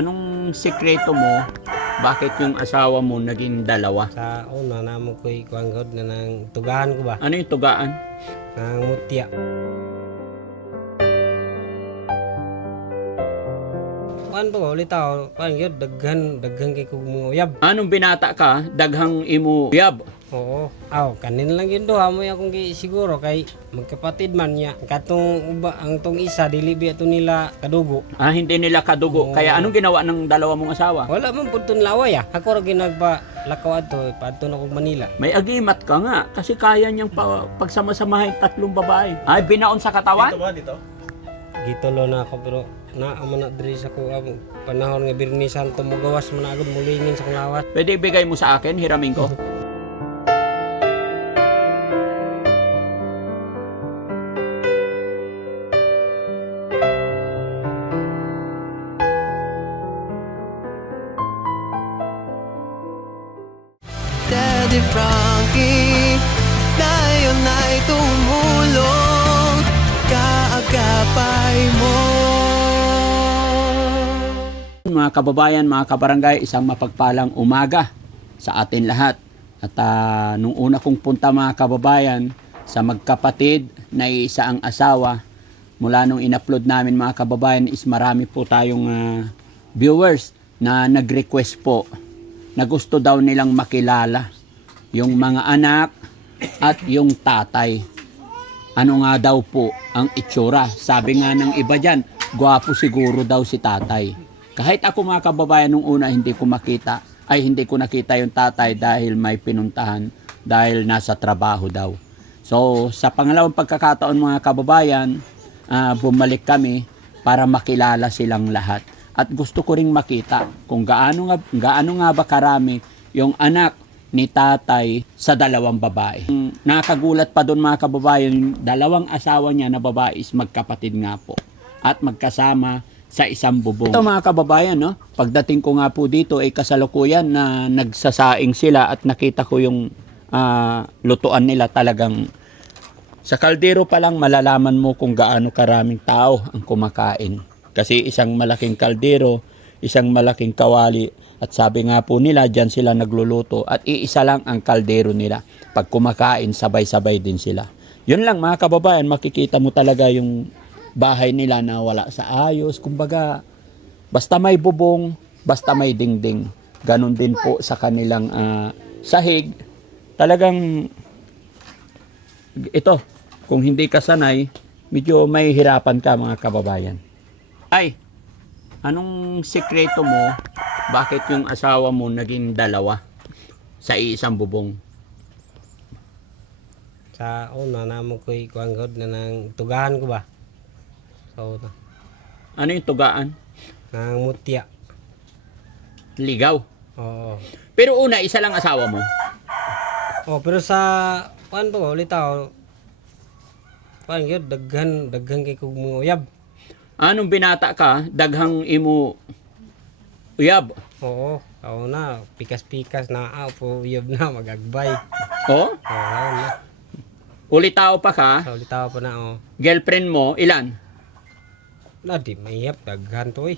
Anong sekreto mo? Bakit yung asawa mo naging dalawa? Sa una namo ko'y kuanggod na nang tugahan ko ba? Ano yung tugaan? Nang mutya. Kuan po ulit ako, kuan yun, daghan kay kong mga uyab. Anong binata ka? Daghang imo yab. Oo. Kanin lang yun do, amoy akong siguro kay magkapatid man niya. Katong uba, ang tong isa, dili biya to nila kadugo. Hindi nila kadugo. Oo. Kaya anong ginawa ng dalawa mong asawa? Wala man po itong laway Ako rin ginagpa-lakaw ato, paadto na kong Manila. May agimat ka nga kasi kaya niyang pagsama-samahin tatlong babae. Ay, binaon sa katawan? Gitulo na ako pero naamo na diri sa ko panahon nga Birnisan tumugawas man agad mulingin sa kong lawas. Pwede ibigay mo sa akin, hiramin ko. Daddy Frankie, tayo na'y tumulong, kaagapay mo. Mga kababayan, mga kabarangay, isang mapagpalang umaga sa atin lahat. At nung una kong punta mga kababayan, sa magkapatid na isa ang asawa, mula nung in-upload namin mga kababayan is marami po tayong viewers na nag-request po na gusto daw nilang makilala yung mga anak at yung tatay. Ano nga daw po ang itsura? Sabi nga ng iba dyan, gwapo siguro daw si tatay. Kahit ako mga kababayan nung una hindi ko nakita yung tatay dahil may pinuntahan dahil nasa trabaho daw. So sa pangalawang pagkakataon mga kababayan, bumalik kami para makilala silang lahat. At gusto ko ring makita kung gaano nga ba karami yung anak ni tatay sa dalawang babae. Nakagulat pa doon mga kababayan, yung dalawang asawa niya na babae is magkapatid nga po at magkasama sa isang bubong. Ito mga kababayan, no? Pagdating ko nga po dito ay kasalukuyan na nagsasaing sila at nakita ko yung lutuan nila. Talagang sa kaldero pa lang malalaman mo kung gaano karaming tao ang kumakain. Kasi isang malaking kaldero, isang malaking kawali, at sabi nga po nila, dyan sila nagluluto at iisa lang ang kaldero nila. Pag kumakain, sabay-sabay din sila. Yun lang mga kababayan, makikita mo talaga yung bahay nila na wala sa ayos. Kumbaga, basta may bubong, basta may dingding. Ganon din po sa kanilang sahig. Talagang, ito, kung hindi ka sanay, medyo may hirapan ka mga kababayan. Ay, anong sekreto mo? Bakit yung asawa mo naging dalawa sa isang bubong? Sa una namo ko'y kuanggod na nang tugahan ko ba? Sa una. Ano yung tugaan? Nang mutya. Ligaw. Oo. Pero una, isa lang asawa mo. Pero sa kuan po ulit ako. Kuan yun, daghan kay kong mga uyab. Anong binata ka? Daghang imo uyab. Oo. Na, pikas-pikas na po uyab na magagbay. Oh? Oo na. Ulit tao pa ka? Sa ulit ako pa na Girlfriend mo, ilan? Na di mahiyap, daghan to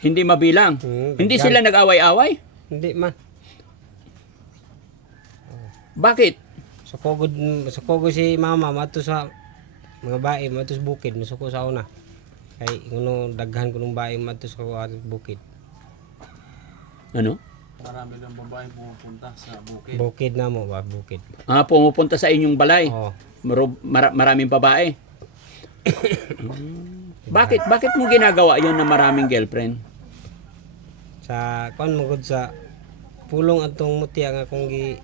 Hindi mabilang. Hindi daghan. sila nag-away-away? Hindi man. Bakit? Sukogod si mama mato sa mga bae mato sa bukid masuko sa una. Kay kuno daghan kunong bae mato sa bukid. Ano? Marami ng babae pumupunta sa bukid. Bukid na mo ba bukid. Pumupunta sa inyong balay. Oo. Maraming babae. Bakit mo ginagawa yun na maraming girlfriend? Sa kuan mo gud sa pulong atong mutya nga kung gi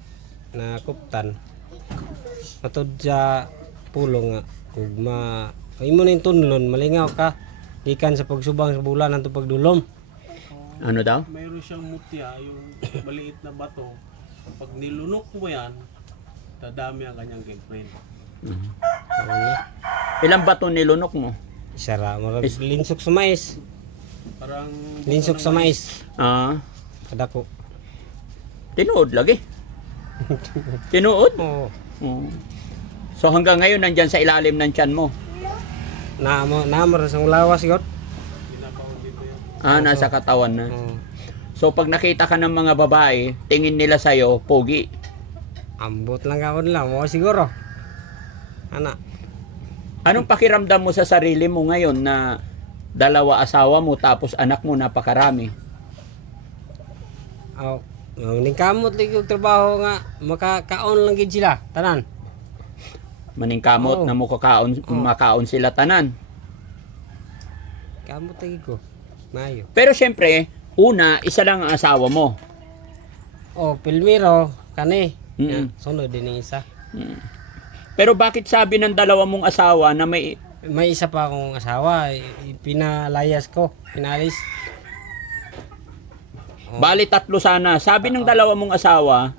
na kuptan. Matod sa pulong nga ug imo ning tunlon malingaw ka gikan sa pagsubang sa bulan anto pagdulom. Ano daw? Mayroon siyang mutya, yung maliit na bato. Pag nilunok mo yan, dadami ang kanyang girlfriend. Ilang bato nilunok mo? Isara mo linsok sa mais. Parang Linsok sa mais. Kada ko. Tinuod lagi. Tinuod? Oo. Oo. So hanggang ngayon nandyan sa ilalim ng tiyan mo. Naamo ra sa lawas gyud. ginabawang dito Nasa katawan na. Oo. So pag nakita ka ng mga babae, tingin nila sa'yo, pogi. Ambot lang ako nila. Mo siguro. Ana. Anong pakiramdam mo sa sarili mo ngayon na dalawa asawa mo tapos anak mo napakarami? Aw. Ning kamot lagi og trabaho nga makakaon lang gid sila tanan. Maningkamot Oo. na mo makaon sila tanan. Kamot lagi ko. Mayo. Pero syempre, una, isa lang ang asawa mo. Oh, Pilmiro kani. Mm. Yan, sunod din yung isa. Pero bakit sabi ng dalawa mong asawa na may... May isa pa akong asawa, pinalayas ko, pinalis. Bali, tatlo sana. Sabi ng dalawa mong asawa,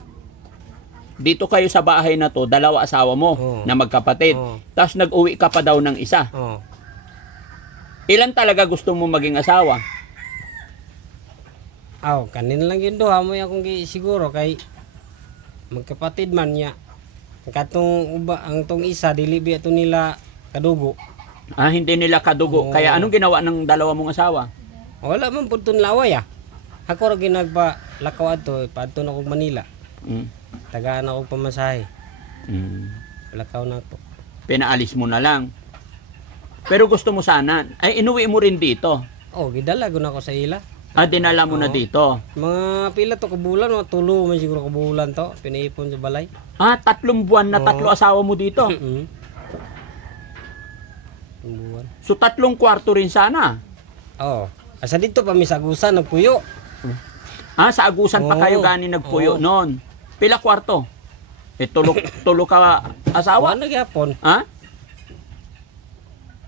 dito kayo sa bahay na to, dalawa asawa mo Oo. na magkapatid. Oo. Tapos nag-uwi ka pa daw ng isa. Oh. Ilan talaga gusto mo maging asawa? Aw, kanin lang yun duha mo akong siguro kay magkapatid man niya. Katong uba ang tong isa dili biya to nila kadugo. Hindi nila kadugo. Oo. Kaya anong ginawa ng dalawa mong asawa? Wala man pud ton laway ah. Ako ra ginagpa lakaw ato padto na kog Manila. Mm. Tagaan ako pamasahe. Mm. Lakaw na ako. Pinaalis mo na lang. Pero gusto mo sana, ay inuwi mo rin dito. Oh, gidala ko na ako sa ila. Dinala mo na Oo. dito. Mga pila to kabulan, mga tulo man siguro kabulan to. Pinaipon sa balay. 3 buwan na Oo. 3 asawa mo dito. Mm. Buwan. So 3 kwarto rin sana. Oh. Asa dito pa mi sa agusan nagpuyo. Sa agusan pa Oo. kayo gani nagpuyo Oo. noon. Pila kwarto? Tulo ka asawa? Wala gyapon. Ha?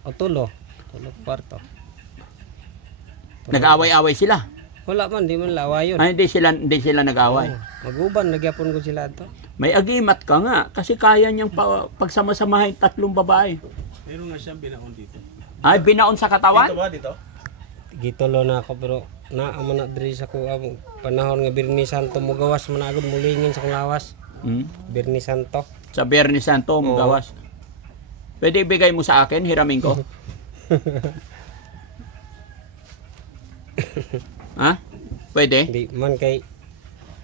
O tulo. Tulo kwarto. Nag-away-away sila. Wala man, di man lawayon. Hindi sila nag-away. Maguban, nagyapon ko sila to. May agimat ka nga kasi kaya niyang pagsama-samahin 3 babae. Meron nga siyang binaon dito. Binaon sa Dito katawan? ba? Dito? Gitulo na ako pero naaman na diri sa ko panahon nga Birni Santo mo gawas man agad mulingin sa kong lawas. Birni Santo. Sa Biyernes Santo, gawas. Pwede ibigay mo sa akin, hiramin ko. Ha? Pwede? Di man kay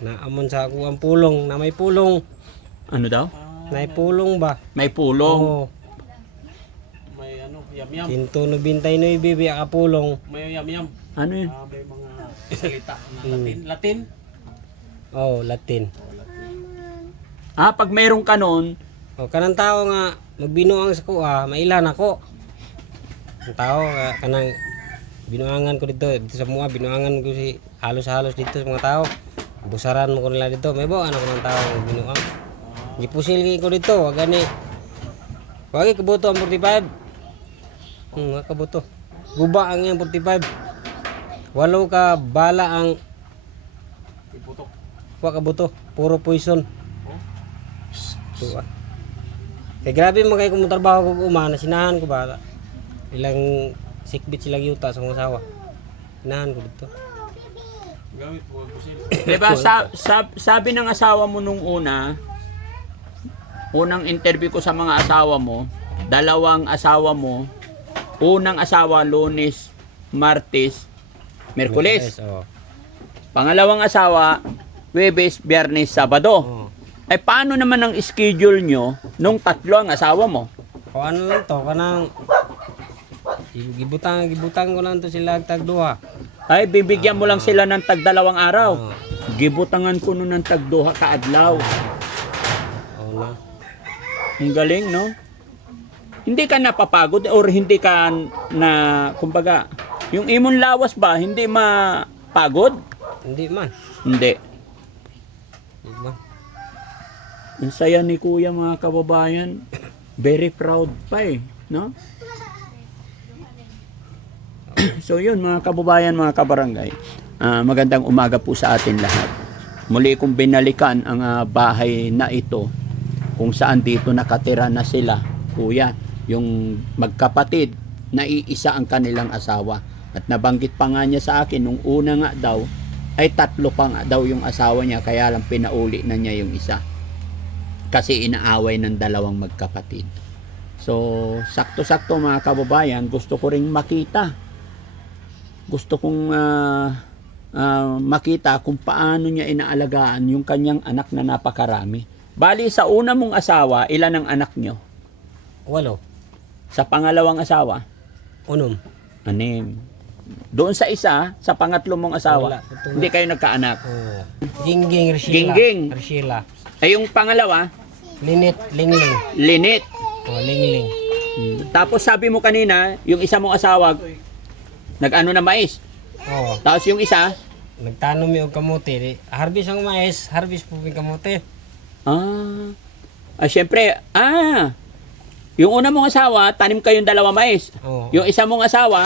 naamon sa ako ang pulong na may pulong. Ano daw? Na pulong ba? May pulong. Oo. May yam-yam. 199 bibi ka pulong. May yam-yam. Ano yun? May mga salita na Latin. Latin? Oh, Latin. Pag mayroon ka nun, O kanang tao nga magbinuang sa kuha, mailan ako. Ang tao nga kanang binuangan ko dito sa mga binuangan ko si halos-halos dito sa mga tao. Busaran mo ko nila dito. May ba ano ko ng tao nga binuang. Gipusil ko dito, wag gani. Wag kabuto ang 45. Wag kabuto. Guba ang yang 45. Walo ka bala ang Iputok. wag kabuto, puro poison. Tuwa. Kaya grabe mo kayo kung trabaho ko umana, sinahan ko ba? Ilang sikbit silang yuta sa mga asawa. Sinahan ko dito. Gamit po ako sila. diba, sabi ng asawa mo nung unang interview ko sa mga asawa mo, 2 asawa mo, unang asawa Lunes, Martes, Merkules. Oh. Pangalawang asawa, Huwebes, Biyernes, Sabado. Oh. Ay paano naman ang schedule nyo nung 3 ang asawa mo? O ano lang to, kanang gibutang ko lang to sila tagduha. Ay bibigyan mo lang sila ng 2 araw. Oh. Gibutangan ko nun ng 2 kaadlaw. Oh na. Ang galing, no? Hindi ka napapagod or hindi ka na, kumbaga, yung imong lawas ba, hindi mapagod? Hindi man. Hindi. Hindi man. Ang saya ni Kuya, mga kababayan. Very proud pa no? So yun, mga kababayan, mga kabarangay. Magandang umaga po sa atin lahat. Muli kong binalikan ang bahay na ito kung saan dito nakatira na sila, Kuya. Yung magkapatid na iisa ang kanilang asawa. At nabanggit pa nga niya sa akin, nung una nga daw, ay 3 pa nga daw yung asawa niya, kaya lang pinauli na niya yung isa. Kasi inaaway ng 2 magkapatid. So, sakto-sakto mga kababayan, gusto ko ring makita gusto kong makita kung paano niya inaalagaan yung kanyang anak na napakarami. Bali, sa una mong asawa, ilan ang anak nyo? 8. Sa pangalawang asawa? 6. 6. Doon sa isa, sa pangatlo mong asawa, Wala, ito hindi kayo nagkaanak. Oh. Gingging Rishila. Gingging. Rishila. Ay, yung pangalawa, Linit, Lingling. Linit. Oh, Lingling. Tapos sabi mo kanina, yung isa mong asawa, nag-ano na mais. Oh, Tapos yung isa, nagtanom mi og kamote. Harvest ang mais, harvest po yung kamote. Syempre, yung una mong asawa, tanim kayong dalawa mais. Oh, Yung isa mong asawa,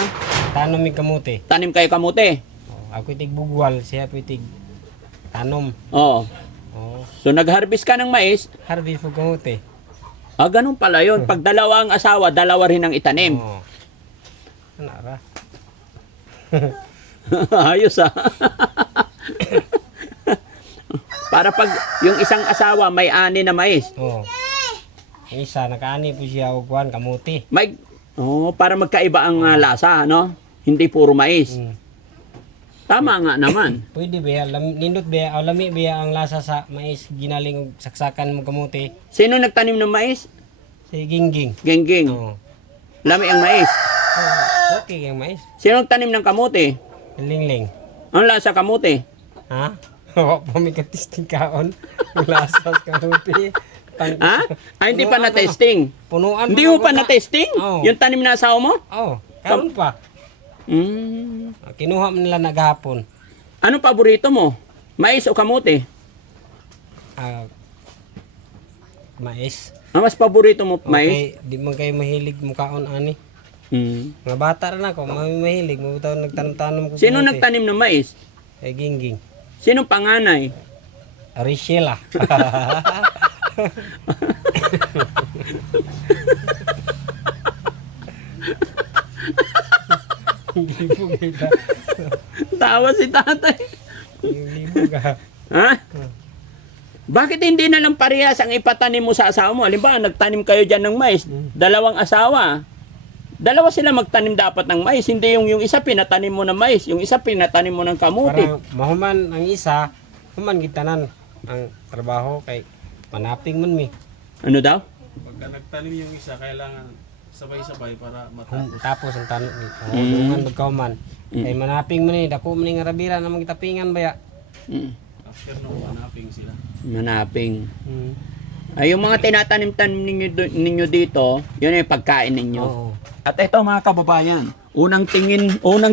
tanom mi kamote. tanim kayo kamote. Oh, ako itig bugwal, siya po itig tanom. Oo. Oh, So nag-harvest ka ng mais, harvest po kamote. ganun pala yun. Pag dalawa ang asawa, dalawa rin ang itanim. Oh. Ano ra? Ayos Para pag yung isang asawa may ani na mais, Oh. Ang isa nakaani po siya og kuan kamote. para magkaiba ang lasa, no? Hindi puro mais. Mm. Tama nga naman. Pwede ba nindot ba lami ba ang lasa sa mais ginaling og saksakan mo kamote? Sino nagtanim ng mais? Si Gingging. Gengging. Oh. Lami ang mais. Oh, okay ang mais. Sino nagtanim ng kamote? Lingling. Ang lasa kamote? Ha? Wa pa mi katisting kaon. Ang lasa sa kamote. Ha? Hindi pa na-testing. Punuan Hindi mo pa na-testing? Oo. Yung tanim na asawa mo? Oh, karon pa. Kinuha mo nila naghapon. Anong paborito mo? Mais o kamote? Mais. Ang mas paborito mo, mais? Okay, di man kayo mahilig mo kaon ani. Mm. Mga bata rin ako, mahilig mo bitaw nagtanom-tanom ko. Sino kamote. nagtanim ng mais? Kay Gingging. Sino panganay? Rishela. Libo kita. Tawa si tatay. Libo ka. Ha? Bakit hindi na lang parehas ang ipatanim mo sa asawa mo? Halimbawa, nagtanim kayo dyan ng mais. Dalawang asawa. Dalawa sila magtanim dapat ng mais. Hindi yung isa pinatanim mo ng mais. Yung isa pinatanim mo ng kamuti. Para mahuman ang isa, human gitanan ang trabaho kay manaping man mi. Ano daw? Pagka nagtanim yung isa, kailangan sabay-sabay para matapos. Tapos ang tanong ni, dungan magkauman. Kay manaping man ni, dako man ni nga rabira namang gitapingan baya. After nung hanapin sila. Manaping. Ay, yung mga tinatanim-tanim ninyo dito, yun yung pagkain ninyo. Oo. At ito mga kababayan, unang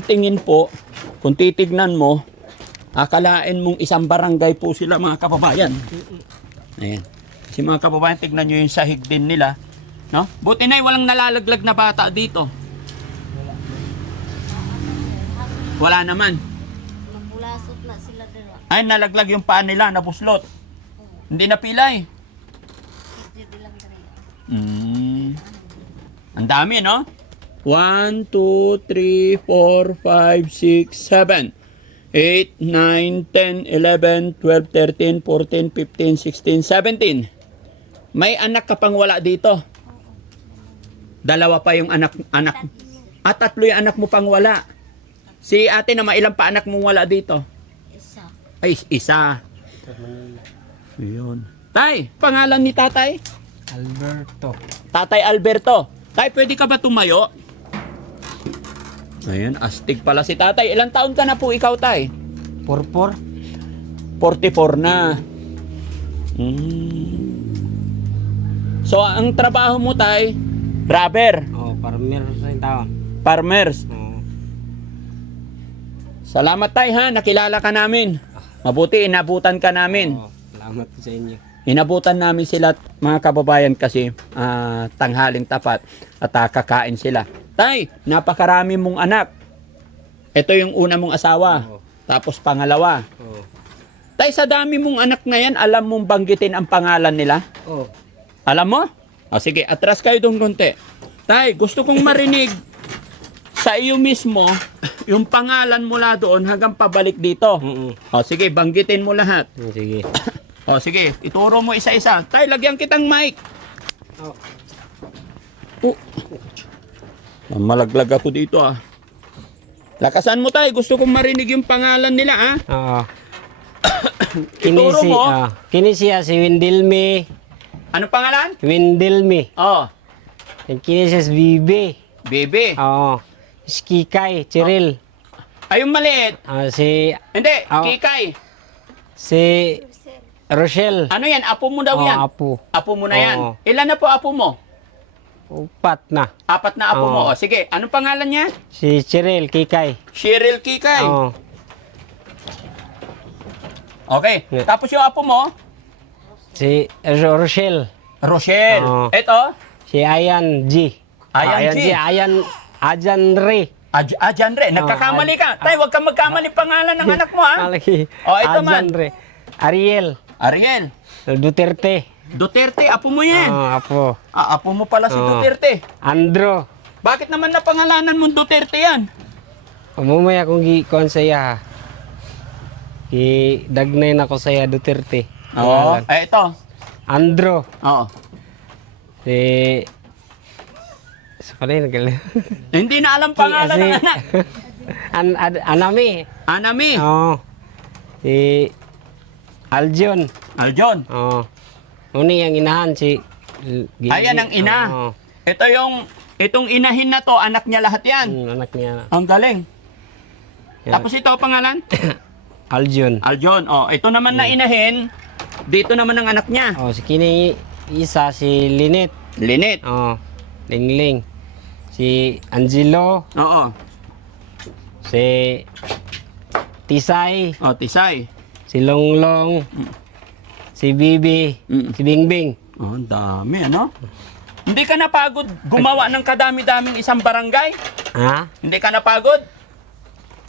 tingin po, kung titignan mo, akalain mong isang barangay po sila mga kababayan. Ayan. Kasi mga kababayan, tignan nyo yung sahig din nila. No? Buti na walang nalalaglag na bata dito. Wala naman. Nagbulasot na sila dalawa. Ay, nalaglag yung paa nila, nabuslot. Hindi napilay. Hindi lang dalawa. Ang dami, no? 1, 2, 3, 4, 5, 6, 7, 8, 9, 10, 11, 12, 13, 14, 15, 16, 17. May anak ka pang wala dito. Dalawa pa yung anak. At tatlo yung anak mo pang wala. Si ate na ilang pa anak mong wala dito? Isa. Ay, isa. Ayun. Tay, pangalan ni tatay? Alberto. Tatay Alberto. Tay, pwede ka ba tumayo? Ayun, astig pala si tatay. Ilang taon ka na po ikaw, tay? Purpur. 44 na. So, ang trabaho mo, tay, rubber, Oh, farmer sa taon. farmers. Oh. Salamat, tay, ha? Nakilala ka namin. Mabuti, inabutan ka namin. Oh, salamat sa inyo. Inabutan namin sila, mga kababayan, kasi tanghaling tapat at kakain sila. Tay, napakarami mong anak. Ito yung una mong asawa. Oo. Tapos pangalawa. Oh. Tay, sa dami mong anak ngayon, alam mong banggitin ang pangalan nila? Oh. Alam mo? O sige, atras kayo doon konti. Tay, gusto kong marinig sa iyo mismo yung pangalan mula doon hanggang pabalik dito. O sige, banggitin mo lahat. Sige. O sige, ituro mo isa-isa. Tay, lagyan kitang mic. Oh. Malaglag ako dito Lakasan mo tayo. Gusto kong marinig yung pangalan nila, ha? Oo. Ituro mo. Kini siya si Windilmi. Anong pangalan? Windilmi. Oh, Kini siya si Bibi. Bebe. Oo. Si Kikay, Cheryl. Ay, yung maliit. Hindi, Oh. Kikay. Si Rochelle. Ano yan? Apo mo daw Oo, yan? apo. Apo mo na yan. Oo. Ilan na po apo mo? Upat na. 4 na apo Oo. mo. O, sige, anong pangalan niya? Si Cheryl, Kikay. Cheryl Kikay. Oo. Okay. Yeah. Tapos yung apo mo? Si Rochelle. Rochelle. Oo. Ito? Si Ayan G. Ayan G. Ajan Re. Ajan Re. Nagkakamali ka. Tay, huwag kang magkamali pangalan ng anak mo, ha? Malaki. Oh, ito man. Ajan Re. Ariel. Ariel. Duterte. Duterte, apo mo yan. Apo. Apo mo pala si Oo. Duterte. Andro. Bakit naman napangalanan mong Duterte yan? Umumay akong gikuan sa iya. Dagnay na ko sa iya Duterte. Oo. Pangalan. Ito. Andro. Oo. Si... Sa pala yun, galing. Hindi na alam pangalan ng anak. Anami. Anami. Oo. Si... Aljon. Aljon. Oo. Uni ang inahan si... Ayan ang ina. Oo. Itong inahin na to, anak niya lahat yan. Anak niya. Ang galing. Yan. Tapos ito pangalan? Aljon. Aljon. Oh, ito naman na inahin. Dito naman ang anak niya. Oh, si kini isa si Linet. Linet. Oh, Lingling. Si Angelo, Oo. si Tisay, Oh, Tisay. si Longlong, si Bibi, Mm. si Bingbing. Oh, ang dami, ano? Hindi ka napagod gumawa ng kadami-daming isang barangay? Ha? Hindi ka napagod?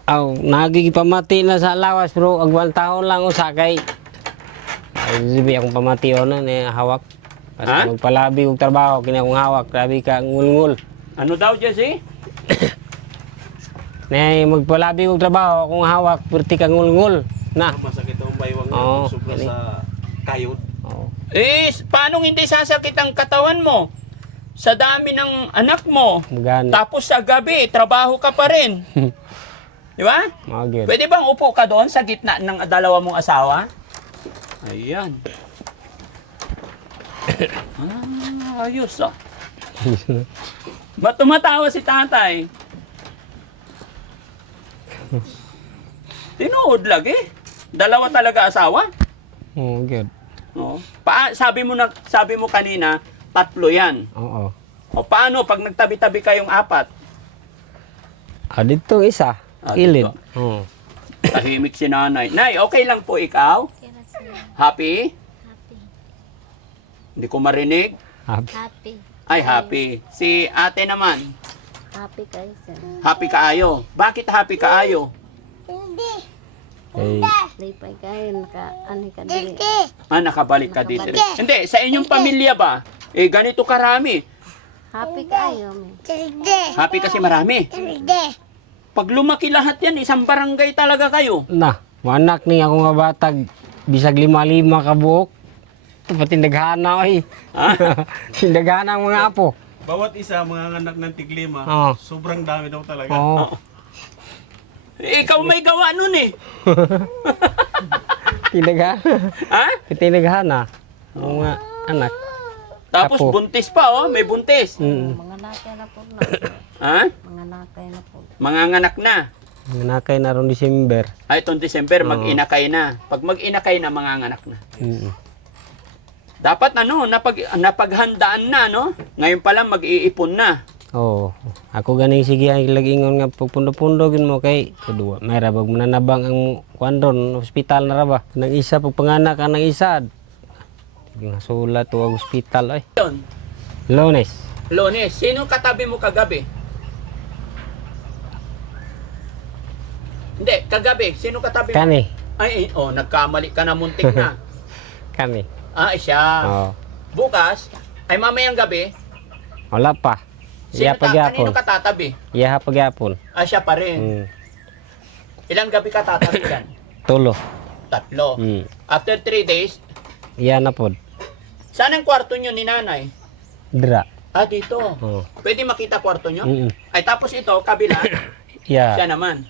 Aw, nagigipamati na sa lawas pero agwan taon lang usakay. Ay, sibi akong pamati na ni hawak. Ha? Basta magpalabi og trabaho kini akong hawak, grabe ka ngulngul. Ano daw, Jesse? Nay magpalabi og trabaho akong hawak, perti ka ngulngul. Na. Masakit ang baywang Oo, sobra galing. sa kayod. Oh. Paano hindi sasakit ang katawan mo? Sa dami ng anak mo. Magana. Tapos sa gabi, trabaho ka pa rin. Di ba? Magid. Pwede bang upo ka doon sa gitna ng dalawa mong asawa? Ayan. Ayos ah. Ba't tumatawa si tatay? Tinuod lagi. Dalawa talaga asawa? Oh, good. Oo. Sabi mo kanina, 3 yan. Oo. O paano pag nagtabi-tabi kayong 4? Dito isa. Ah, Ilid. dito. Oo. Tahimik si nanay. Nay, okay lang po ikaw? Okay na sila. Happy? Happy. Hindi ko marinig. Happy. Happy. Ay, happy. Si ate naman, Happy kayo sir. happy kaayo. Bakit happy kaayo? Hey. Lipay kayo. Ano ka dili. Nakabalik ka dito. Hindi, sa inyong pamilya ba? Ganito karami. Happy kayo. Happy kasi marami. Pag lumaki lahat yan, isang barangay talaga kayo. Na, manak ni ako nga batag bisag 5-5 ka buok. Ito pati naghana oy. Tindaghana ang mga apo. Bawat isa mga anak ng tiglima, Oo. sobrang dami daw talaga. Oo. Ikaw may gawa nun eh. Tindaghana. Ha? Tindaghana. Ang mga anak. Tapos Apo. buntis pa oh, may buntis. Mga nakay na po na. Ha? Mga nakay na po. Manganganak na. Nanakay na ron December. Ay, itong December, mag-inakay na. Pag mag-inakay na, manganganak na. Dapat napaghandaan na, no? Ngayon pa lang mag-iipon na. Oo. Ako ganing sige ang lagingon nga pagpundo-pundo gin mo kay kedua. May rabag mananabang ang kuandon ospital na raba. Nang isa pag panganak ang isa. Sige sulat to ang ospital ay. Yun. Lones. Lones, sino katabi mo kagabi? Hindi, kagabi, sino katabi mo? Kani. Ay, nagkamali ka na, muntik na. Kani. Siya. Oo. Bukas, ay mamayang gabi, Wala pa. Iya pagyapon. kanino ka tatabi? Iya pagyapon. Siya pa rin. Ilang gabi ka tatabi yan? Tulo. 3. After 3 days, Iya na pod. saan ang kwarto nyo ni nanay? Dra. Dito. Oo. Pwede makita kwarto nyo? Mm. Ay, tapos ito, kabila. Yeah. Siya naman.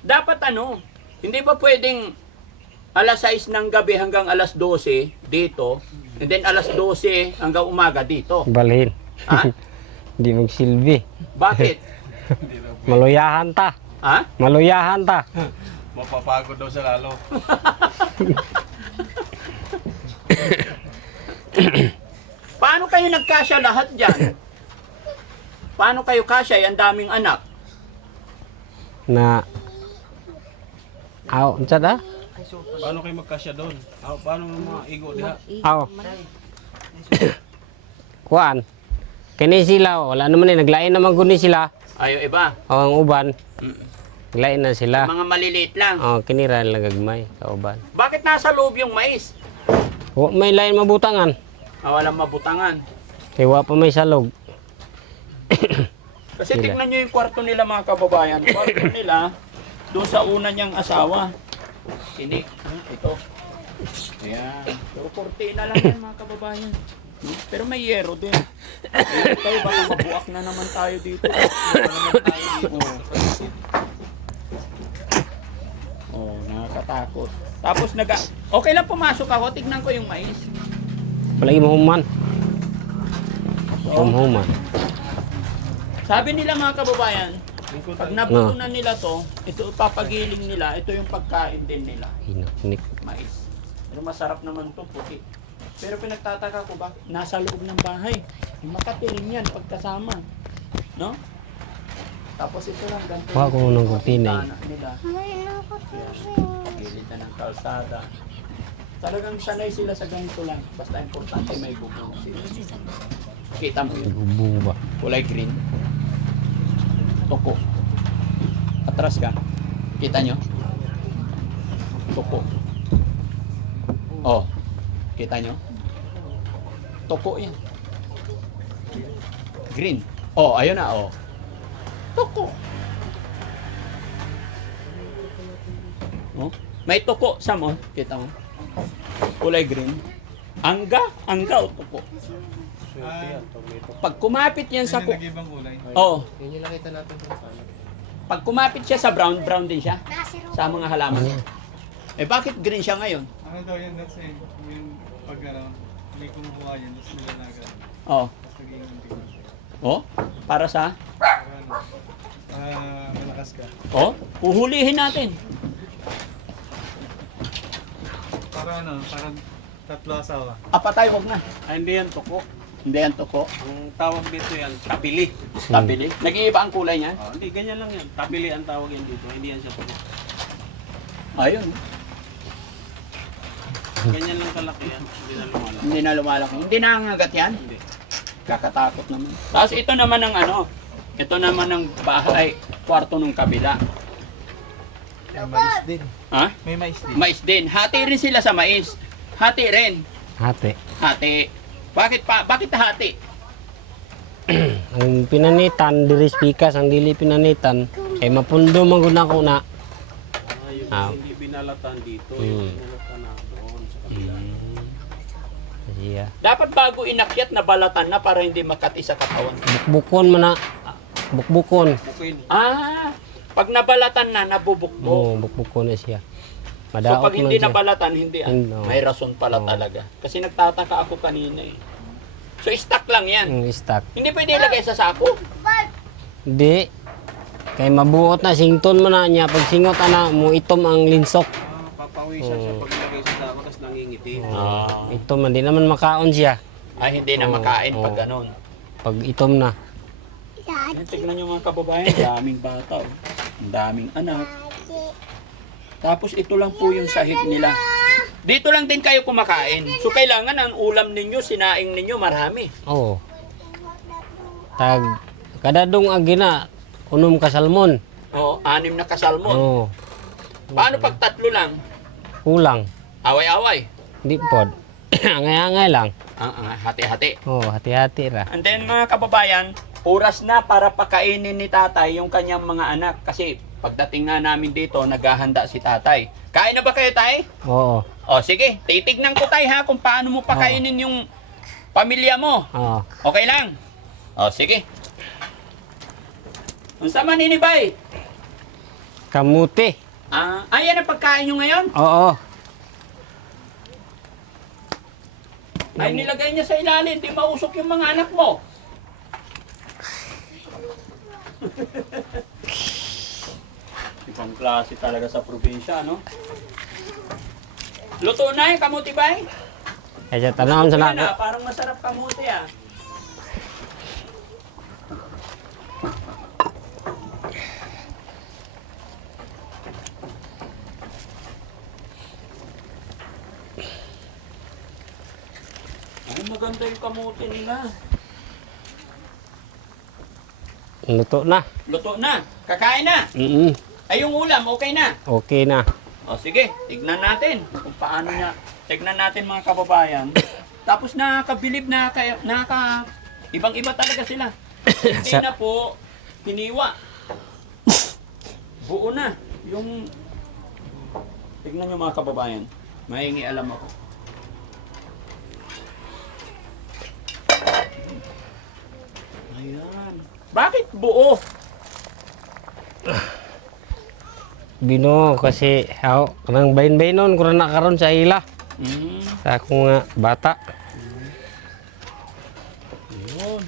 Dapat ano, hindi ba pwedeng alas 6 ng gabi hanggang alas 12 dito, and then alas 12 hanggang umaga dito? Balhin. Ha? Di magsilbi. Bakit? Maluyahan ta. Ha? Maluyahan ta. Mapapagod daw sa lalo. Paano kayo nagkasya lahat dyan? Paano kayo kasya? Ang daming anak. Na aw, unsa da? Paano kayo magkasya doon? Paano ng mga igo diha? Aw. Kuan. Kini sila, wala naman eh, naglain naman guni sila. Ayo iba. O ang uban, Mm. naglain na sila. Mga maliliit lang. O, kinira lang gagmay sa uban. Bakit nasa loob yung mais? O, may lain mabutangan. Walang mabutangan. Kaya wa pa may salog. Kasi Sila. tingnan nyo yung kwarto nila mga kababayan. Kwarto nila, doon sa una niyang asawa. Sinik. Ito. Ayan. Pero kortina lang yan mga kababayan. Pero may yero din. Tayo baka mabuak na naman tayo dito. Oh, nakakatakot. Tapos okay lang pumasok ako, tignan ko yung mais. Palagi mahuman. Mahuman. Sabi nila mga kababayan, pag napunan nila to, ito papagiling nila, ito yung pagkain din nila. Hinak. Mais. Pero masarap naman to, puti. Pero pinagtataka ko ba, nasa loob ng bahay. Makatiling yan pagkasama. No? Tapos ito lang, ganito. Kuha ko ng kurtina eh. Nila. Gilid na ng kalsada. Talagang sanay sila sa ganito lang. Basta importante may bubong sila. Kita mo yun. Bubong ba? Kulay green. Toko. Atras ka. Kita nyo? Toko. Oh. Kita nyo? Toko yan. Green. Oh, ayun na, oh. Toko. Oh. May toko sa mo. Kita mo? Kulay green. Angga o toko. Pag kumapit yan sa oh. Pag kumapit siya sa brown din siya. Sa mga halaman. Eh bakit green siya ngayon? Ano daw yan, that's it. Yung pag may kumukuha yan, tapos nilalaga. Oh. Tapos naging hindi. Oh, para sa Malakas ka. oh, puhulihin natin. Para tatlo asawa. Apatay, wag na. Hindi yan toko. Hindi yan toko. Ang tawag dito yan, tabili. Tabili. Nag-iiba ang kulay niyan. Hindi, ganyan lang yan. Tabili ang tawag yan dito. Hindi yan siya toko. Ayun. Ganyan lang kalaki yan. Hindi na lumalaki. Hindi na lumalaki. Hindi nangangagat yan. Hindi. Kakatakot naman. Tapos ito naman ang ano. Ito naman ang bahay, kwarto ng kabila. May mais din. Ha? May mais din. Mais din. Hati rin sila sa mais. Hati rin. Hati. Hati. Bakit hati? Ang pinanitan, diri pikas, ang dili pinanitan, kay mapundo man gud nako na. Yung Ah. hindi binalatan dito. Mm. Yung binalatan na doon sa kabila. Siya. Dapat bago inakyat na balatan na para hindi makati sa katawan. Bukbukon man na. Bukbukon. Bukin. Pag nabalatan na, nabubukbok. Oo, bukbukon na siya. So Madaot pag hindi man siya. nabalatan, hindi No. may rason pala No. talaga. Kasi nagtataka ako kanina eh. So stock lang yan. Ang stock. Hindi pwede ilagay sa sako. Di. Kay mabuot na sington man na niya. Pag singot ana mo itom ang linsok. Papawisan siya pag ilagay sa tama kasi nangingiti. Itom man di naman makaon siya. Ay, hindi na Oo, makain oo. pag ganun. Pag itom na. Yan, tignan nyo mga kababayan, daming bata. Oh. Ang daming anak. Tapos ito lang po yung sahig nila. Dito lang din kayo kumakain. So kailangan ang ulam ninyo, sinaing ninyo, marami. Oo. Tag kadadong agina unom ka salmon. O, 6 na kasalmon. Oo. Paano pag 3 lang? Kulang. Away-away. Di pod. Angay-angay lang. Hati-hati. Oo, hati-hati ra. And then mga kababayan, oras na para pakainin ni tatay yung kanyang mga anak. Kasi pagdating nga namin dito, naghahanda si tatay. Kain na ba kayo, tay? Oo. O sige, titignan ko tay ha kung paano mo pakainin yung pamilya mo. Oo. Okay lang? O sige. Ang sama ninibay. Kamuti. Ayan ang pagkain nyo ngayon. Oo. Ay, nilagay niya sa ilalim. Di mausok yung mga anak mo. Ibang klase talaga sa probinsya, no? Luto na yung kamuti ba? Kaya tanawon sa Yan, nako. parang masarap kamuti, ah. Ay, maganda yung kamuti nila. Luto na. Luto na. Kakain na. Ay, yung ulam, okay na. Okay na. O sige, tignan natin kung paano niya. Tignan natin mga kababayan. Tapos nakakabilib na ibang-iba talaga sila. Hindi na po hiniwa. Buo na. Yung tignan niyo mga kababayan. Mahingi alam ako. Ayan. Bakit buo? Bino kasi ako kanang bayin-bayinon ko na nakaroon sa ila. Sa akong bata. Yun.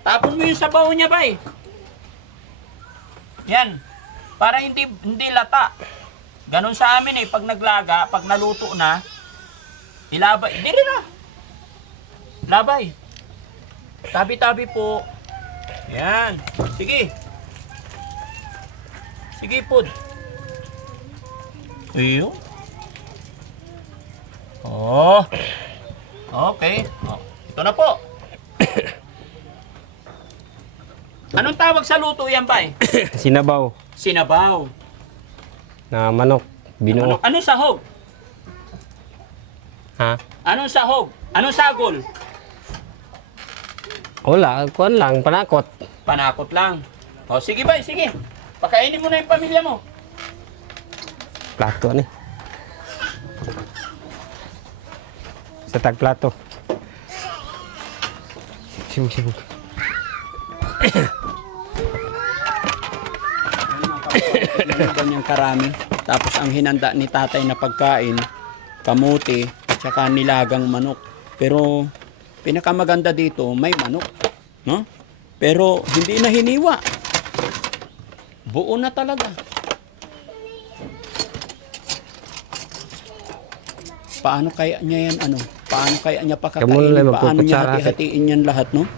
Tapon mo yung sabaw niya, bay. Yan. Para hindi lata. Ganon sa amin eh. Pag naglaga, pag naluto na, ilabay. Hindi rin ah. Labay. Tabi-tabi po. Yan. Sige. Sige, pud. Ayun. Oh. Okay. Oh. Ito na po. Anong tawag sa luto yan, bay? Sinabaw Sinabaw. na manok. Bino. Anong sahog? Ha? Anong sahog? Anong sagol? Wala, kuan lang, panakot. Panakot lang. O, sige bay, sige. Pakainin mo na yung pamilya mo. Plato ni. Sa tagplato. Sim. Ganyang karami. Tapos ang hinanda ni tatay na pagkain, kamuti, tsaka nilagang manok. Pero pinakamaganda dito, may manok. No? Pero hindi na hiniwa. Buo na talaga. Paano kaya niya yan, ano? Paano kaya niya Kamu pakakainin? lang Paano niya magkukutsara, hati-hatiin yan lahat, no?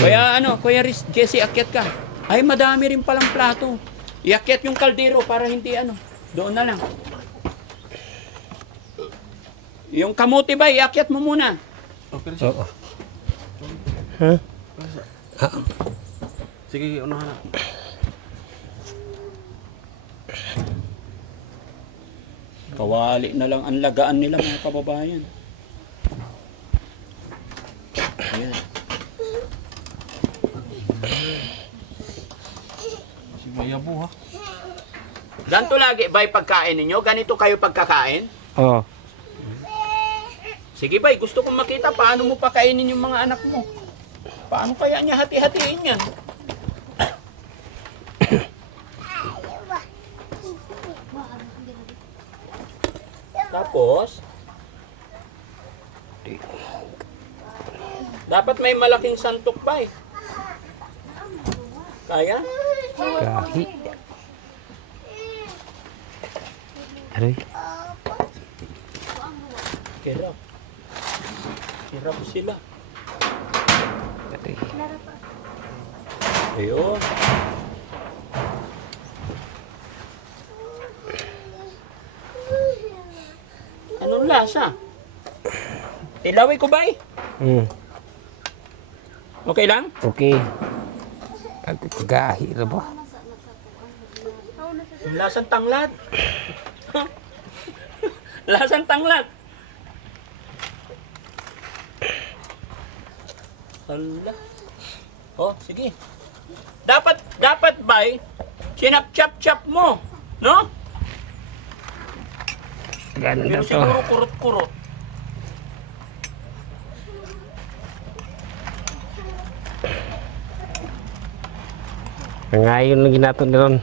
Kaya Kuya Jesse, akyat ka. Ay, madami rin palang plato. Iakyat yung kaldero para hindi doon na lang. Yung kamuti ba, iakyat mo muna. Oo. Ha? Sige, unahan na. Kawali na lang ang lagaan nila mga kababayan. Ayan. Si Mayabo ha. Ganito lagi ba yung pagkain ninyo? Ganito kayo pagkakain? Oo. Sige bay, gusto kong makita paano mo pakainin yung mga anak mo. Paano kaya niya hati-hatiin yan? Tapos, dapat may malaking santok pa eh. Kaya? Gahi. Aray. Hirap. Hirap sila. Aray. Ayun. Anong lasa? Ilaway ko ba eh? Okay lang? Okay. Gahi ra ba? Lasang tanglad. Lasang tanglad. Hala. Oh, sige. Dapat bay, sinap-chap-chap mo, no? Ganda Pero to. siguro kurot-kurot. Angayon lang ginato ni ron.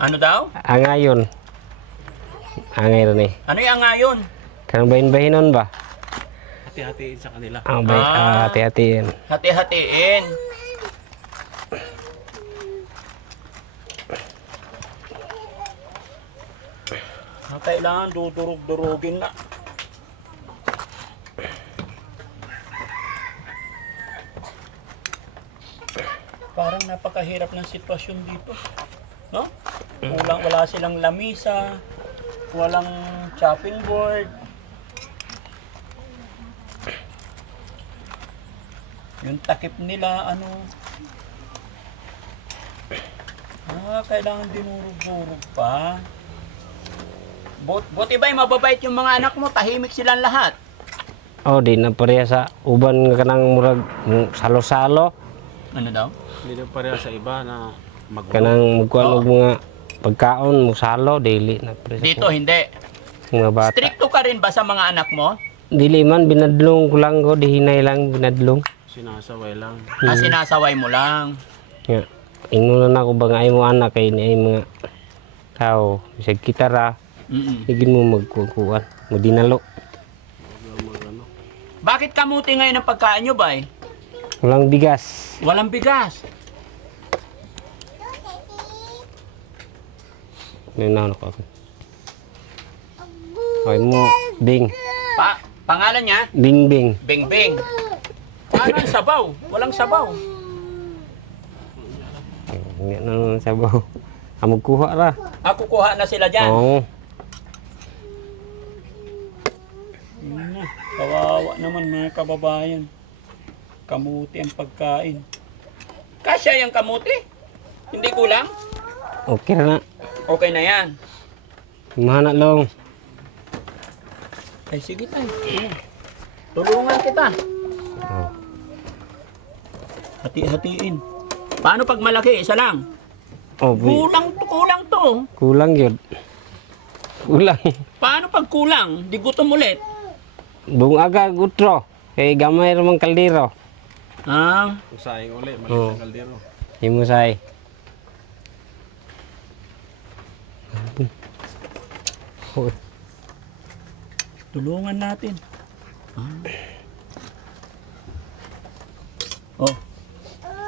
Ano daw? Angayon. Angay ron eh. Ano yung ngayon? Kanang bahin-bahinon ba? Hati-hatiin sa kanila. Ang bahin, hati-hatiin. Hati-hatiin. Kailangan dudurog-durugin na. Parang napakahirap ng sitwasyon dito. No? Wala silang lamisa, walang chopping board. Yung takip nila, kailangan dinurog-durog pa. Buti ba'y mababait yung mga anak mo? Tahimik silang lahat. Oh, di na pareha sa uban nga kanang murag salo-salo. Ano daw? Hindi na pareha sa iba na Kanang magkuhan og mga pagkaon, musalo, dili na pareha sa Dito hindi. mga bata. Stricto ka rin ba sa mga anak mo? Dili man, binadlong ko lang ko, dihinay lang, binadlong. sinasaway lang. Sinasaway mo lang. Nga, ingon na ako ba nga ay mo anak kay ni ay mga tao. Bisag kitara, higin mo magkukuhan, mo dinalo. Bakit kamuti ngayon ang pagkain nyo ba? Walang bigas. Walang bigas. Nanaw ako. Ay mo, Bing. Pangalan niya? Bing Bing. Bing Bing. Paano ang sabaw? Walang sabaw. Nga nang sabaw. Magkuha ra. Kukuha na sila dyan. Oo. Kawawa naman mga kababayan. Kamuti ang pagkain. Kasya yung kamuti? Hindi kulang? Okay na. Okay na yan. Mahana lang. Ay sige tayo. Tulungan kita. Oh. Hati-hatiin. Paano pag malaki? Isa lang. Oh, Kulang to. kulang yun. Kulang. Paano pag kulang? Di gutom ulit. Bung aga gutro. Kay gamay ramang kaldero. Usahin ulit, maliit Oo. ang kaldero. Himusay. Oh. Tulungan natin. Oh.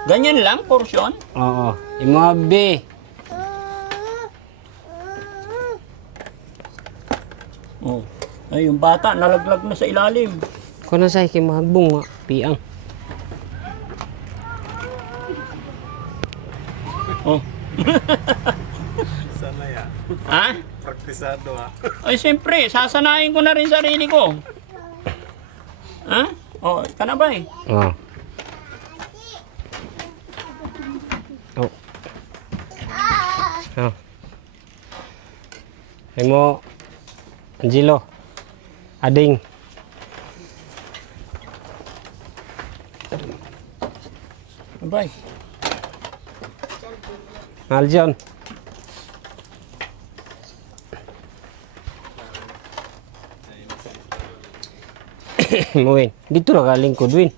Ganyan lang, porsyon? Oo. Imabi. Oh. Ay, yung bata, nalaglag na sa ilalim. Kung na say kimagbong nga. Piang. Oh. Sana yan. Ha? Praktisado ha. Ay, siyempre, sasanayin ko na rin sarili ko. Ha? Oh, ka na ba eh? Oo. Oh. Oh. Ay mo, Angelo. Ading. Abay. Aljon. Muwin. Dito na ka lingkod, Win.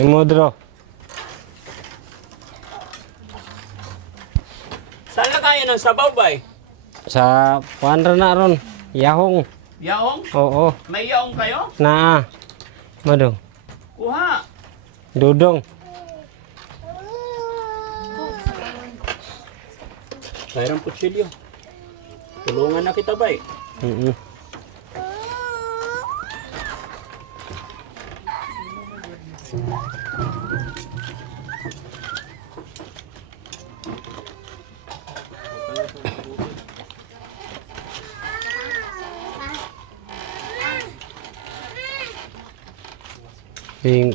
Modro. Saan na kaya ng sabaw ba eh? Sa puandra na ron. Yahong. Yaong? Oo. May yaong kayo? Na. Madong. Kuha. Dudong. Kailang putsilyo. Tulungan na kita ba eh? Sing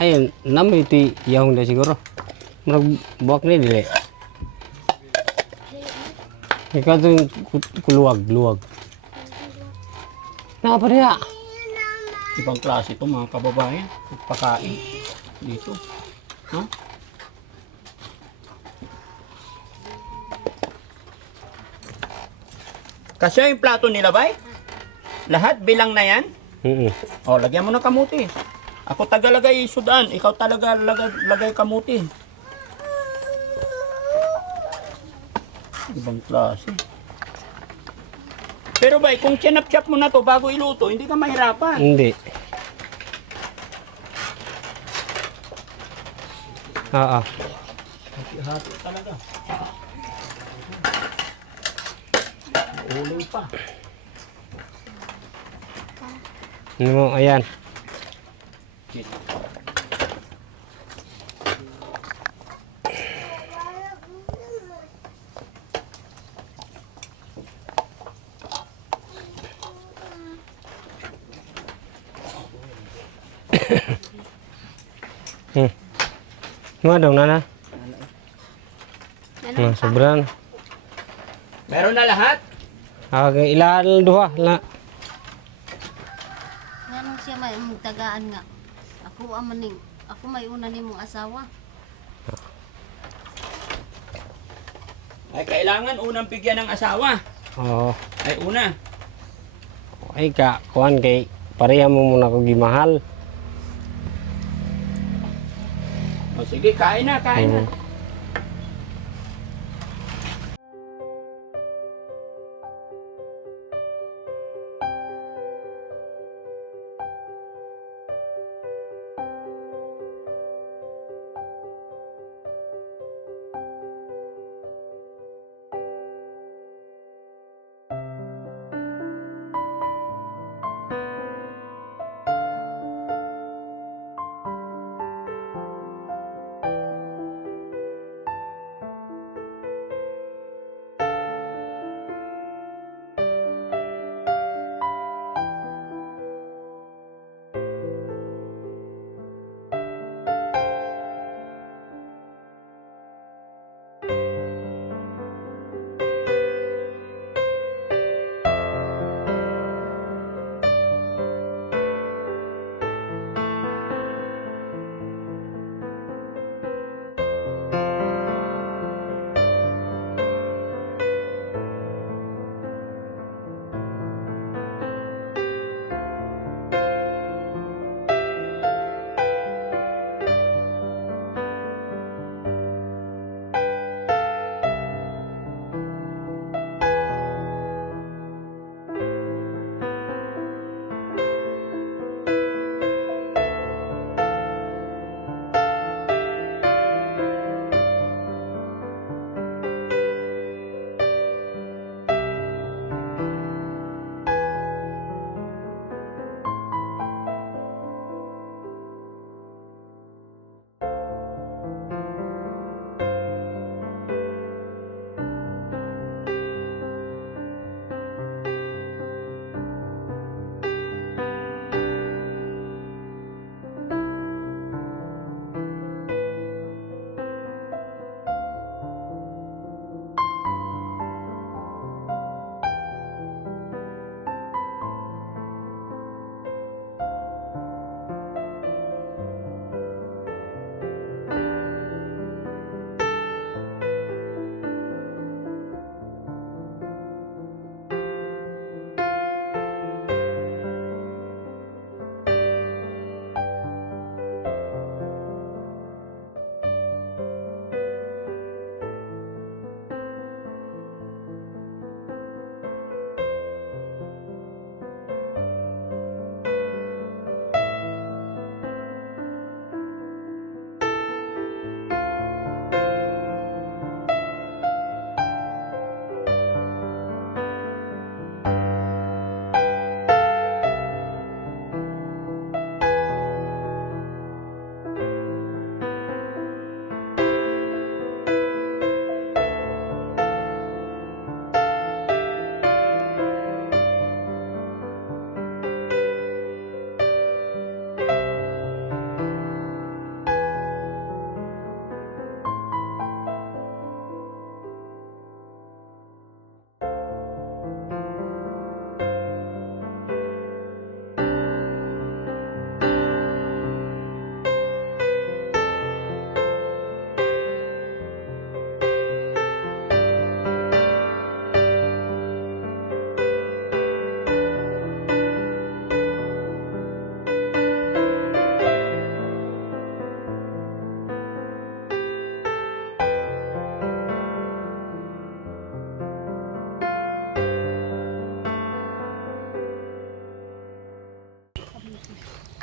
ayun, namoy iti yahong na siguro. Murag buwak ni dili. Ikaw ito yung luwag. Naka niya. Ibang klase ito mga kababayan. Pagpakain. Dito. Ha? Kasi yung plato nila ba? Lahat bilang na yan? O, lagyan mo ng kamuti. Ako tagalagay sudan, ikaw talaga lagay kamuti. Ibang klase. Pero bay, kung chinap-chap mo na to bago iluto, hindi ka mahirapan. Hindi. Oo. Hati talaga. Uling pa. Ano mo, ayan. Mga daw na na. Sobran. Meron na lahat? Okay, ilan duha na. Nganong siya may magtagaan nga. Ako may una nimong asawa. Ay, kailangan unang bigyan ng asawa. Oo. Ay, una. Ay ka, kuan kay pareha mo muna ko gimahal. O sige, kain na, kain na. Oo.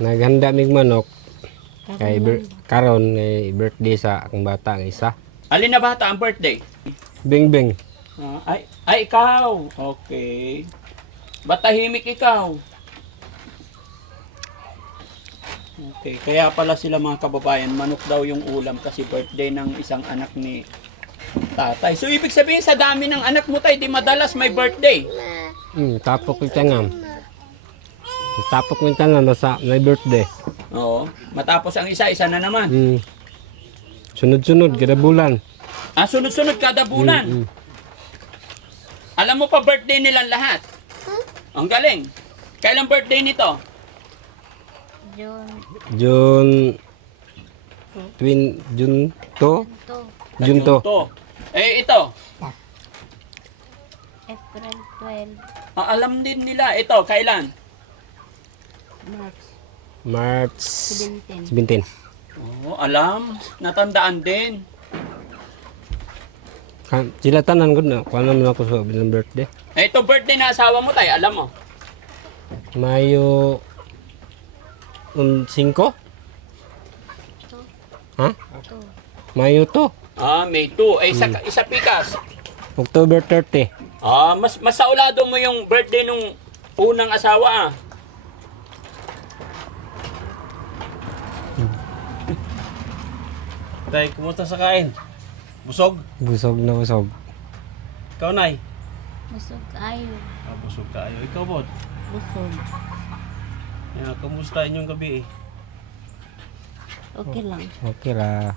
Naghanda mig manok. Kay karon ay birthday sa akong bata ang isa. Alin na bata ang birthday? Bing. Ay, ikaw. Okay. Ba't tahimik ikaw? Okay, kaya pala sila mga kababayan, manok daw yung ulam kasi birthday ng isang anak ni tatay. So, ibig sabihin sa dami ng anak mo tayo, di madalas may birthday. Tapok yung tangam. Tapok yung tangam sa may birthday. Oo. Matapos ang isa na naman. Sunod-sunod, kada bulan. Sunod-sunod kada bulan. Alam mo pa birthday nilang lahat. Ang galing. Kailan birthday nito? June June 2? to. June 2. To. Eh, ito. April 12. Alam din nila. Ito, kailan? March March 17. 17. Oo, alam. Natandaan din. Sila tanan ko na. Kuha naman ako sa bilang birthday. Eh, ito birthday na asawa mo tayo, alam mo. Mayo 5? Ha? Mayo 2. May 2. Eh, isa pikas. October 30. Mas saulado mo yung birthday nung unang asawa Tay, kumusta sa kain? Busog? Busog na busog. Ikaw, Nay? Busog kayo. Busog tayo. Ikaw, Bod? Busog. Yan, kamusta inyong gabi eh? Okay lang. Okay ra.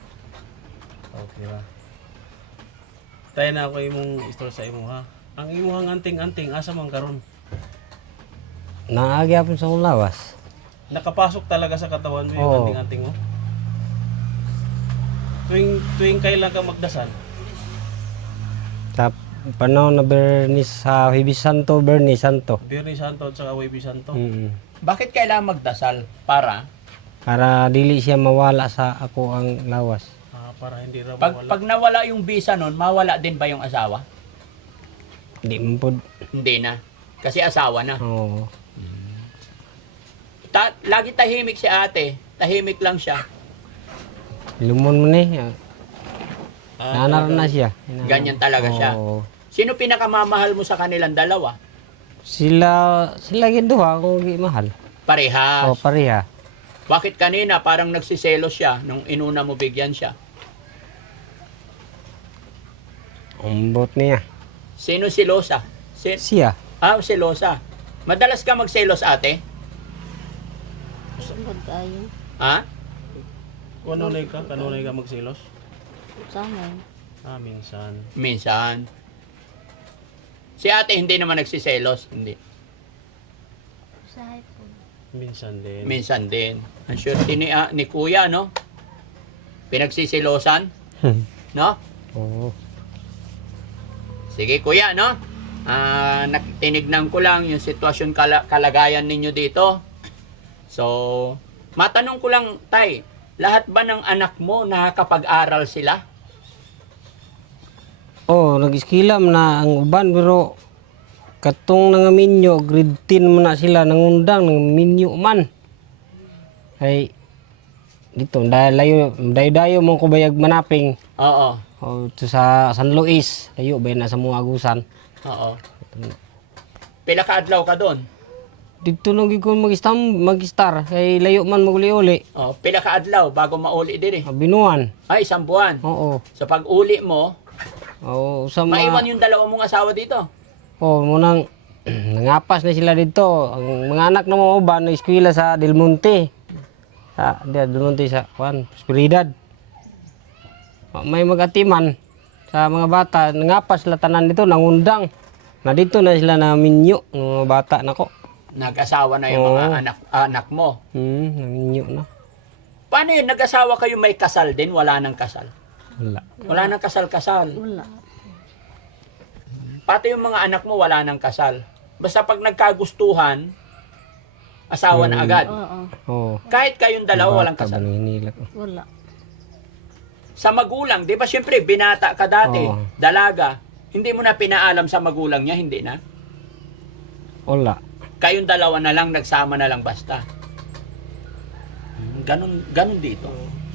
Okay ra. Tayo na ako imong istorya sa imo ha. Ang imuhang anting-anting, asa man karon? Naagi apon sa akong lawas. Nakapasok talaga sa katawan mo yung Oo. anting-anting mo? Tuwing kailan ka magdasal? Sa panahon na Bernis sa Hibis Santo, Bernis Santo. Birni Santo at saka Huwebes Santo. Bakit kailangan magdasal? Para? Para dili siya mawala sa ako ang lawas. Para hindi raw Pag mawala. nawala yung visa nun, mawala din ba yung asawa? Di man po. Hindi na. Kasi asawa na. Oo. Lagi tahimik si ate. Tahimik lang siya. Lumon mo ni. Nanar na siya. Ganyan talaga siya. Oo. Sino pinakamamahal mo sa kanilang dalawa? Sila ginduha kung gi mahal. Parehas. O pareha. Bakit kanina parang nagsiselos siya nung inuna mo bigyan siya? Umbot niya. Sino silosa? Siya. Selosa. Madalas ka magselos ate? Busog kayo. Ha? Kanunay ka magsilos? Sa amin. Minsan. Minsan. Si ate hindi naman nagsiselos. Hindi. Sa hipon. Minsan din. Minsan din. Ang swerte ni kuya, no? Pinagsisilosan, no? Oo. Sige kuya, no? Tinignan ko lang yung sitwasyon kalagayan ninyo dito. So, matanong ko lang, tay, lahat ba ng anak mo nakakapag-aral sila? Nag-iskilam na ang uban pero katong nangaminyo grade 10 man na sila nangundang nangaminyo man. Ay dito dayo mo ko bayag manaping. Oo. Sa San Luis, layo ba na sa mga agusan. Oo. Pila ka adlaw ka doon? Dito nang gikon mag-star kay layo man maguli-uli. Pila ka adlaw bago mauli din eh. Binuan. Ay, 1 buwan. Oo. Sa pag-uli mo, Sa maiwan yung dalawa mong asawa dito. munang nangapas na sila dito. Ang mga anak na mga uban na eskwela sa Del Monte. Del Monte sa Prosperidad. May mag-atiman sa mga bata. Nangapas sila tanan dito, nangundang. Na dito na sila na minyo ng mga bata nako. Nag-asawa na yung mga anak mo. Naminyo na. Paano yun? Nag-asawa kayo may kasal din? Wala nang kasal? Wala. Wala nang kasal-kasal. Wala. Pati yung mga anak mo wala nang kasal. Basta pag nagkagustuhan, asawa na agad. Oo. Kahit kayong dalawa walang kasal. Wala. Sa magulang, di ba syempre binata ka dati, Oo. dalaga. Hindi mo na pinaalam sa magulang niya, hindi na. Wala. Kayong dalawa na lang, nagsama na lang basta. Ganun dito.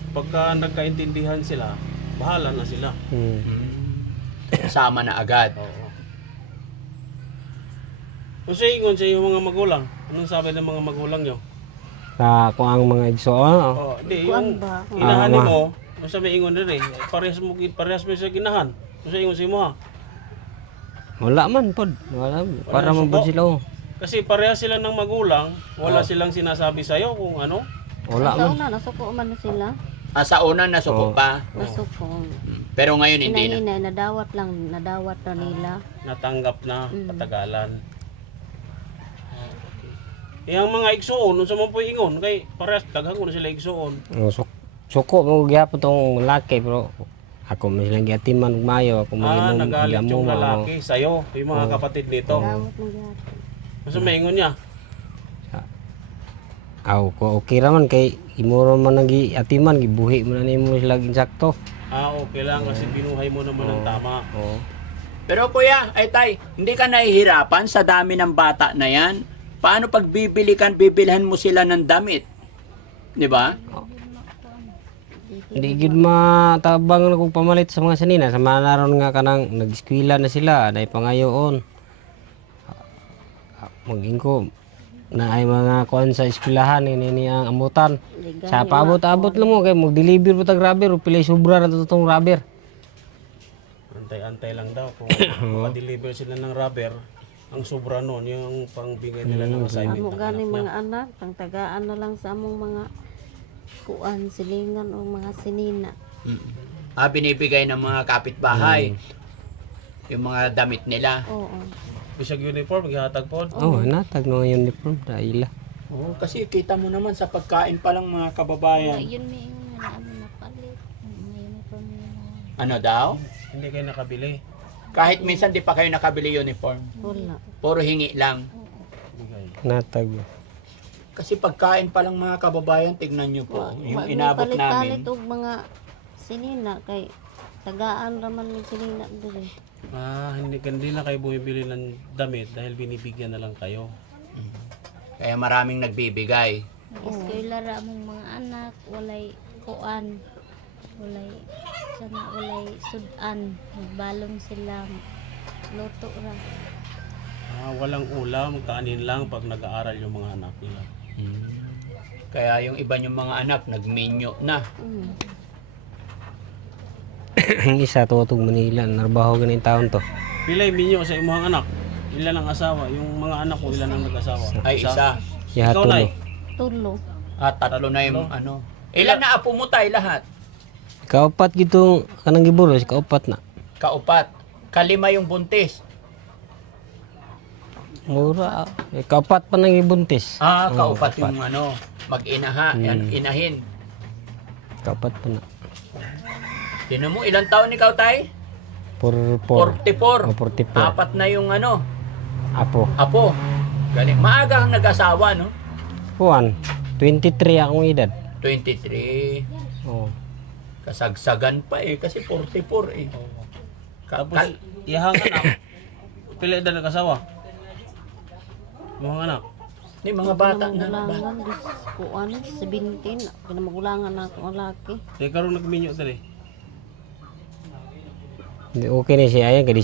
Pagka nagkaintindihan sila, bahala na sila. Sama na agad. Oo. Kung sa ingon sa iyong mga magulang, anong sabi ng mga magulang nyo? Kung ang mga igsoon, Oh, di, Kuan yung ba? inahan mo, kung sa may ingon rin parehas mo sa ginahan. Kung sa ingon sa imo ha. wala man pod. Wala. Para man pod sila. Kasi parehas sila ng magulang, wala silang sinasabi sa'yo kung ano. Wala Sa man. una, nasuko man na sila. Sa una nasuko pa. Nasuko. Pero ngayon hindi na. Hinahinay, nadawat na nila. Natanggap na patagalan. Yang mga igsoon, nung sa mga po ingon, kay parehas daghang ko na sila igsoon. Suko mo gyapon tong lalaki pero ako man silang giatiman ug mayo ako man Nagalit yung lalaki sa'yo, yung mga kapatid nito. Dawat na gyapon. Nung sa may ingon niya, ko okay ra man kay imuro man nagi atiman gibuhi man na nimo sila insakto. okay lang kasi binuhay mo naman ng tama. Oo. Pero kuya, ay tay, hindi ka nahihirapan sa dami ng bata na yan? Paano pag bibilhan mo sila ng damit? Di ba? Hindi gid matabang na kong pamalit sa mga sanina sa mga naron nga kanang nag-eskwela na sila dahil pangayoon. Maging ko na ay mga kuan sa eskwelahan ini ang amutan. Sa paabot-abot lang mo kay mag-deliver po tag rubber o pilay sobra na totong rubber. Antay-antay lang daw kung makadeliver sila ng rubber. Ang sobra nun, yung pangbigay nila ng assignment. Amo ng gani anak niya. mga anak, pangtagaan na lang sa among mga kuan, silingan o mga sinina. Binibigay ng mga kapitbahay. Yung mga damit nila. Oo. Bisag uniform, gihatag po. Oh, natag no uniform dahil. Oo, kasi kita mo naman sa pagkain pa lang mga kababayan. Yun may ingon na ano napalit. Ngayon na nila. Ano daw? Hindi kayo nakabili. Kahit minsan di pa kayo nakabili uniform. Wala. Puro hingi lang. Bigay. Natag. Kasi pagkain pa lang mga kababayan, tignan nyo po. Yung inabot namin. Palit og mga sinina kay tagaan raman ng sinina diri. Hindi na kayo bumibili ng damit dahil binibigyan na lang kayo. Kaya maraming nagbibigay. Eskwela ra among mga anak, walay kuan, walay sudan, magbalong sila, luto ra. Walang ulam, kanin lang pag nag-aaral yung mga anak nila. Kaya yung iba yung mga anak, nagminyo na. Ang isa tutog Manila, narbaho ganing taon to. Pilay minyo sa imong anak. Ilan ang asawa? Yung mga anak ko, ilan ang nag-asawa? Ay, isa. Yahat Ikaw, Nay? Tulo. Tatlo na yung ano. Ilan na apo mo tayo lahat? Kaupat gitong kanang giburos, kaupat na. Kaupat. Kalima yung buntis. Mura. Kaupat pa nang ibuntis. Kaupat yung ano, mag-inaha, yan, inahin. Kaupat pa na. Tinan mo, ilang taon ikaw tayo? 44. 44. Apat na yung ano, Apo. apo. Galing. Maaga kang nag-asawa, no? Juan, 23 akong edad. 23. Oh. Kasagsagan pa eh, kasi 44 eh. Tapos, iyahang anak. Pila edad nag-asawa? Mga anak. Ni mga bata na. Magulangan dis kuan 17 kinamagulangan na akong lalaki. Kaya karoon nagminyo tali. Okay na siya ayan, kaya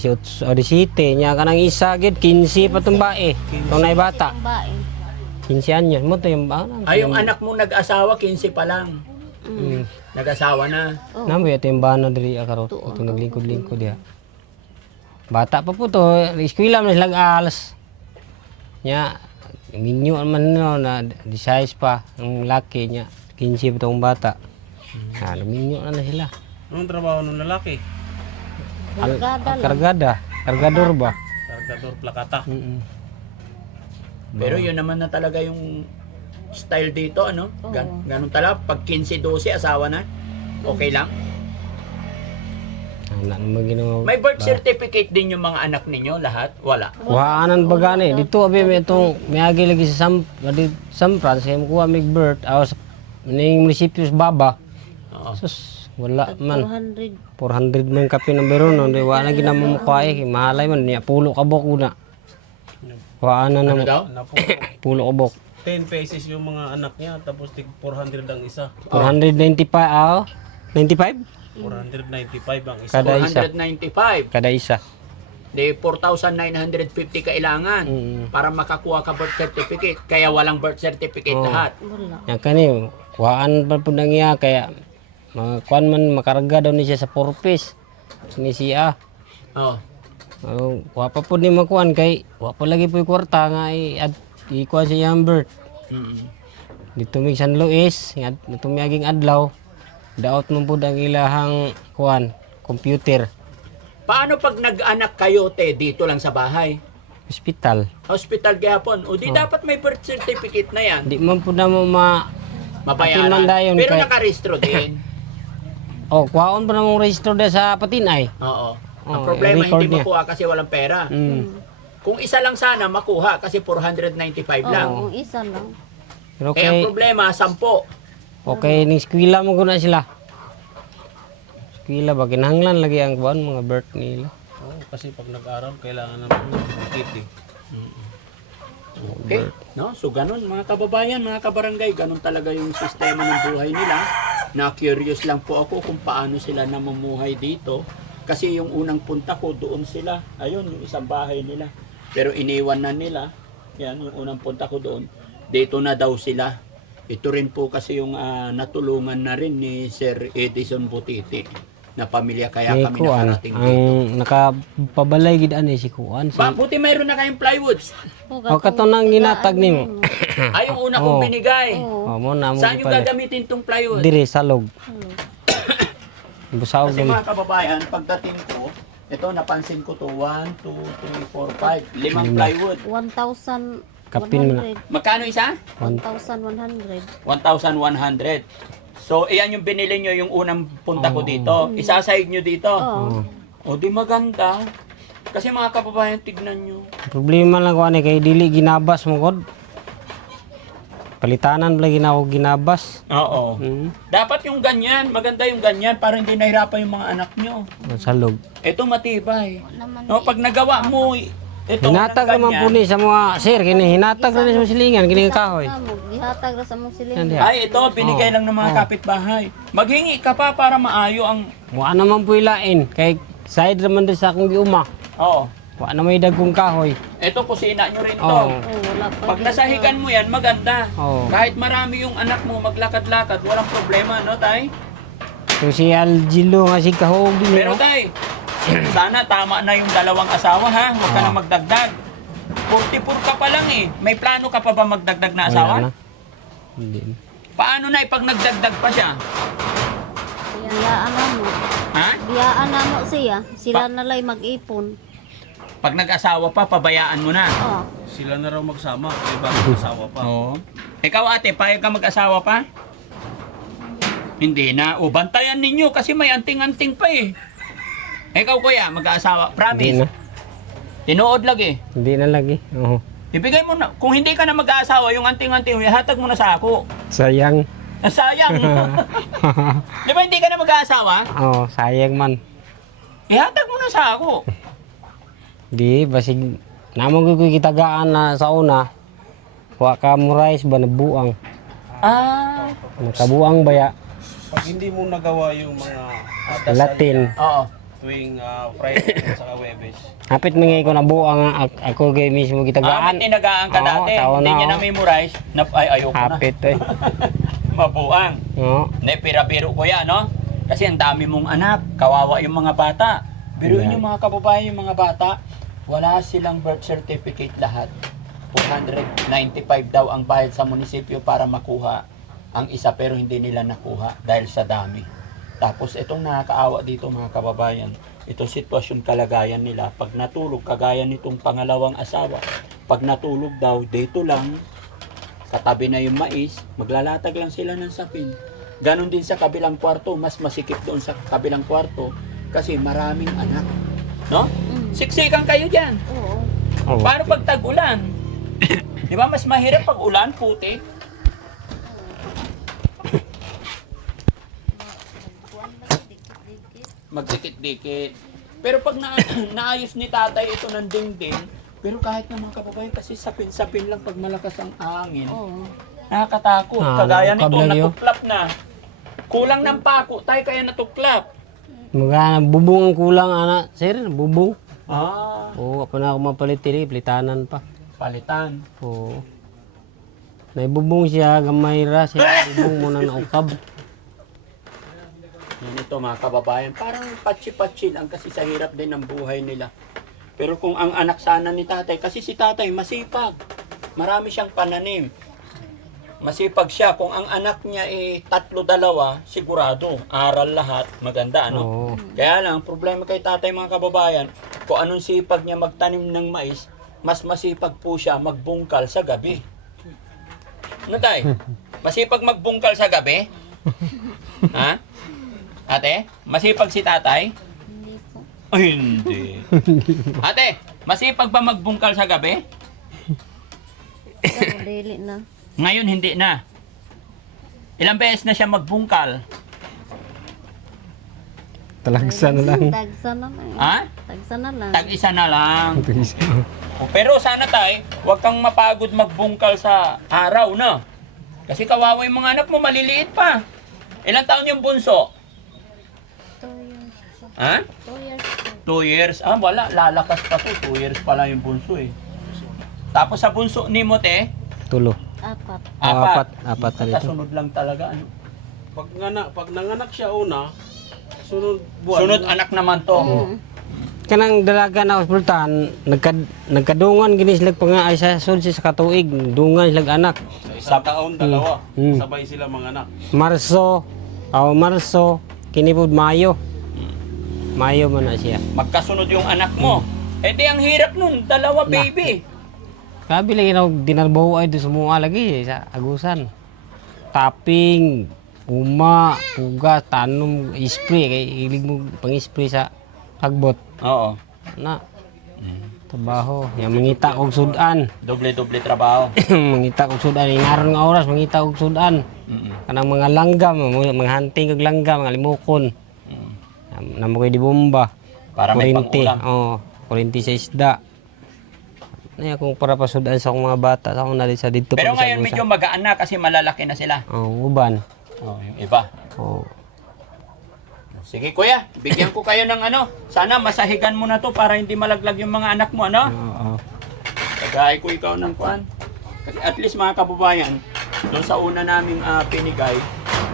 18 niya ka nang isa gid 15 pa tong bae. Tong nay bata. Ang bae. 15 anyos mo to yung bata. Yung anak mo nag-asawa, 15 pa lang. Nag-asawa na. Namo yato yung bana diri akaro. Ito naglingkod-lingkod diha. Bata pa po to, eskwela man sila alas. Nya minyo man no na di size pa ang laki niya 15 pa tong bata. Minyo na sila. Anong trabaho ng lalaki? Kargada, kargador ba? Kargador plakata. Pero yun naman na talaga yung style dito, ano? Ganun talaga. Pag 15-12, asawa na. Okay lang. Anak naman ginawa. May birth certificate din yung mga anak ninyo, lahat? Wala. Kuhaanan ba gani? Dito abi may itong mayagi lagi sa San Franz, kaya makuha may birth. Awas ning munisipyo sa Baba. Oo. Sus, wala man. 400. 400 man kape ng biro no. Di wala ginamang mukha eh. Mahalay man niya. Pulo kabok una. Kuhaanan Ano na daw? pulo kabok. 10 pesos yung mga anak niya, tapos tig 400 ang isa. 495, 95? 495 ang isa. Kada isa. 495. Kada isa. Di 4,950 kailangan para makakuha ka birth certificate. Kaya walang birth certificate lahat. Wala. Yan kani, kuhaan pa po nang iya, kaya kuhaan man makarga daw ni siya sa purpose. Ni siya. Oh. Kuha pa po ni makuhaan kay, kuha pa lagi po yung kwarta nga ikuha siya yung birth. Dito mig San Luis, dito may aging adlaw, daot mo po ang ilahang kuhaan, computer, Paano pag nag-anak kayo, te, dito lang sa bahay? hospital. Hospital gihapon. O di dapat may birth certificate na yan. Di man po na mo Mabayaran. man dayon Pero kay- nakarehistro din. kuhaon pa na mong register na sa patinay. Oo. Ang Oh, problema i-record hindi niya. makuha kasi walang pera. Kung isa lang sana makuha kasi 495 lang. Oo, isa lang. Pero Eh ang okay, problema 10. okay, ning eskwela mo ko na sila. Eskwela ba, kinahanglan lagi ang kuhaan, mga birth nila. Oo, kasi pag nag-aral, kailangan naman dikit eh. Okay? No? So ganun mga kababayan, mga kabarangay, ganun talaga yung sistema ng buhay nila. Na curious lang po ako kung paano sila namumuhay dito. Kasi yung unang punta ko doon sila, ayun yung isang bahay nila. Pero iniwan na nila. Yan yung unang punta ko doon. Dito na daw sila. Ito rin po kasi yung natulungan na rin ni Sir Edison Butiti na pamilya kaya May kami kuhaan, nakarating ang dito. nakapabalay gid ani si kuhaan. Si, Buti mayroon na kayong plywoods. kato nang ginatag nimo. Ay, yung una kong Oh. binigay. Mo na mo Saan yung pala. gagamitin tong plywood? Dire salog. Busaw Kasi gani. mga kababayan, pagdating ko, ito napansin ko to, 1, 2, 3, 4, 5, 5 plywood. 1,100. Kapin mo na. Magkano isa? 1,100. 1,100. So, iyan yung binili nyo yung unang punta ko dito. Isasahig nyo dito. Oo. O, di maganda. Kasi mga kababayan, tignan nyo. Problema lang ko ani kay dili ginabas mo god. Palitanan pala ginawa ginabas. Oo. Dapat yung ganyan, maganda yung ganyan para hindi nahirapan yung mga anak nyo. Salog. Ito matibay. Naman No, pag nagawa mo, ito Hinatag naman po ni sa mga sir kini hinatag na ni sa silingan kini kahoy. Gihatag ra sa mong siling. Yan diha. Ay, ito, binigay lang ng mga kapitbahay. Maghingi ka pa para maayo ang... Wa naman po ilain kay side naman din sa akong giuma. Oo. Wa na may dagkong kahoy. Ito, kusina nyo rin to. Oo. Oh, wala pa. Pag nasahikan mo yan, maganda. Oo. Kahit marami yung anak mo, maglakad-lakad, walang problema, no, tay? So si Aljilo nga si kahog din. Pero, tay, sana tama na yung dalawang asawa, ha? Huwag ka na magdagdag. 44 ka pa lang, eh. May plano ka pa ba magdagdag na asawa? Wala na. Hindi. Paano na, pag nagdagdag pa siya? Biyaan na mo. Ha? Biyaan na mo siya. Sila na lang mag-ipon. Pag nag-asawa pa, pabayaan mo na. Oh. Sila na raw magsama, may bagong asawa pa. Oo. Ikaw, ate, payag ka mag-asawa pa? Hindi na. O, bantayan ninyo kasi may anting-anting pa eh. Ikaw, kuya, mag-aasawa. Hindi Promise. na. Tinuod lagi. Hindi na lagi. Oo. Ibigay mo na. Kung hindi ka na mag-aasawa, yung anting-anting, ihatag mo na sa ako. Sayang. Ah, sayang. Di ba hindi ka na mag-aasawa? Oh, sayang man. Ihatag mo na sa ako. Di basig namang ko kitagaan na sa una. Wa ka mo rice ba nabuang. Ah. Nakabuang baya Pag hindi mo nagawa yung mga dasal Latin. Oo. tuwing Friday at saka Webes, Hapit mingay ko nabuang nga ako kay mismo Ah, kitagaan. may tinagaan ka Oo, dati. taon Hindi na, niya oh. na-memorize. Ay, ayoko na. Hapit eh. Mabuang. Oo. Hindi, pira-piro ko yan, no? Kasi ang dami mong anak, kawawa yung mga bata. Biruin yung mga kababayan, yung mga bata, wala silang birth certificate lahat. 495 daw ang bayad sa munisipyo para makuha ang isa pero hindi nila nakuha dahil sa dami. Tapos itong nakakaawa dito mga kababayan, itong sitwasyon kalagayan nila, pag natulog, kagaya nitong pangalawang asawa, pag natulog daw, dito lang, katabi na yung mais, maglalatag lang sila ng sapin. Ganon din sa kabilang kwarto, mas masikip doon sa kabilang kwarto kasi maraming anak. No? Siksikan kayo dyan. Oo. Oh. Paano pag tag-ulan? Di ba mas mahirap pag ulan, puti? Magdikit-dikit. Pero pag naayos ni tatay ito ng dingding, Pero kahit na mga kababayan, kasi sapin-sapin lang pag malakas ang hangin. Oo. Nakakatakot. Ah, Kagaya nito, nakakablag yun. natuklap na. Kulang ng pako, tayo kaya natuklap. Mga bubong ang kulang, ana, sir, bubong. Ah, Oo, ako na ako mapalit tiri, plitanan pa. palitan. Oo. May bubong siya, gamay ra siya, bubong mo nang naukab. Yan ito mga kababayan, parang patsi-patsi lang kasi sa hirap din ng buhay nila. Pero kung ang anak sana ni tatay, kasi si tatay masipag. Marami siyang pananim. Masipag siya. Kung ang anak niya 3-2, sigurado. Aral lahat. Maganda, ano? Oo. Kaya lang, problema kay tatay mga kababayan, kung anong sipag niya magtanim ng mais, mas masipag po siya magbungkal sa gabi. Ano tay? Masipag magbungkal sa gabi? Ha? Ate, masipag si tatay? Hindi po. Ay, hindi. Ate, masipag ba magbungkal sa gabi? Pero dili na. Ngayon, hindi na. Ilang beses na siya magbungkal? Talagsa na lang. Tagsa na lang. Ha? Tagsa na lang. Tag-isa na lang. O, pero sana tay, huwag kang mapagod magbungkal sa araw, no? Kasi kawawa yung mga anak mo, maliliit pa. Ilang taon yung bunso? 2 years po. Ha? 2 years po. 2 years? Ah, wala. Lalakas pa to. 2 years pa lang yung bunso eh. Tapos sa bunso ni mo, te? Tulo. 4. Apat na dito. Kasunod lang talaga. Ano? Pag nanganak siya una, sunod buwan. Sunod anak naman to. Kanang dalaga na hospital, nagkadungan gini sila pa nga ay sa sud sa katuig, dungan sila anak. Sa isang taon, dalawa. Mm. Sabay sila mga anak. Marso, kini pud Mayo. Mayo man na siya. Magkasunod yung anak mo. Eh di ang hirap nun. Dalawa baby. Grabe lagi na dinarbaho ay do sumua lagi sa agusan. Tapping, uma, pugas, tanom, spray kay ilig mo pang-spray sa hagbot. Oo. Na. Trabaho, yang mangita og sudan. Doble-doble trabaho. Mangita og sudan inaron nga oras mangita og sudan. Kanang mga langgam, mga hunting og langgam, mga limukon. Namo koy di bomba. Para may Kurinti, pangulam. oo, kurinti sa isda. Nay akong para pasudan sa akong mga bata, sa akong nalit sa dito. Pero pag sa ngayon busa. medyo magaan na kasi malalaki na sila. Uban. Oh, yung iba. Oo. Sige kuya, bigyan ko kayo ng ano. Sana masahigan mo na to para hindi malaglag yung mga anak mo, ano? Oo. Tagay ko ikaw ng kuan. Kasi at least mga kababayan, doon sa una naming pinigay,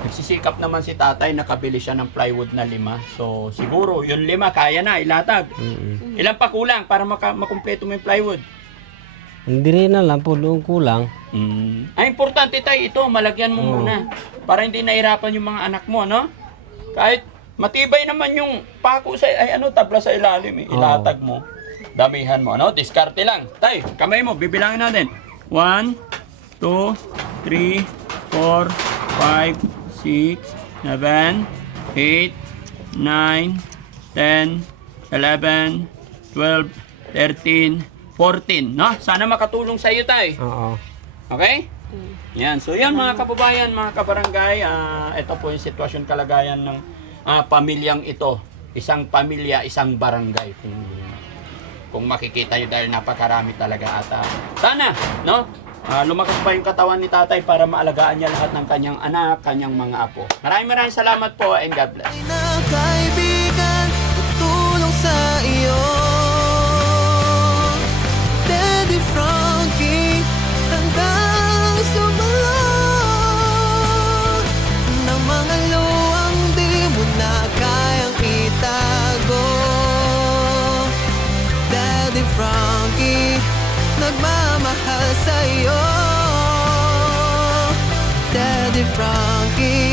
nagsisikap naman si tatay, nakabili siya ng plywood na 5. So siguro, yung 5 kaya na, ilatag. Ilan pa kulang para makumpleto mo yung plywood? Hindi rin na lang po doon kulang. Ay, importante tayo ito, malagyan mo muna. Para hindi nahirapan yung mga anak mo, no? Kahit matibay naman yung pako sa, tabla sa ilalim, ilatag mo. Damihan mo, ano? Diskarte lang. Tay, kamay mo, bibilangin natin. 1, 2, 3, 4, 5, 6, 7, 8, 9, 10, 11, 12, 13, 14, no? Sana makatulong sa iyo, tay. Oo. Okay? Yan. So yan mga kababayan, mga kabarangay, ito po yung sitwasyon kalagayan ng pamilyang ito. Isang pamilya, isang barangay. Kung makikita nyo dahil napakarami talaga at sana, no? Lumakas pa yung katawan ni tatay para maalagaan niya lahat ng kanyang anak, kanyang mga apo. Maraming salamat po and God bless. Ay na kaibigan, tutulong sa iyo. Daddy Frankie, handang sumalot ng mga luwang di mo na kayang itago. Daddy Frankie, nagmamahal sa iyo. Daddy Frankie,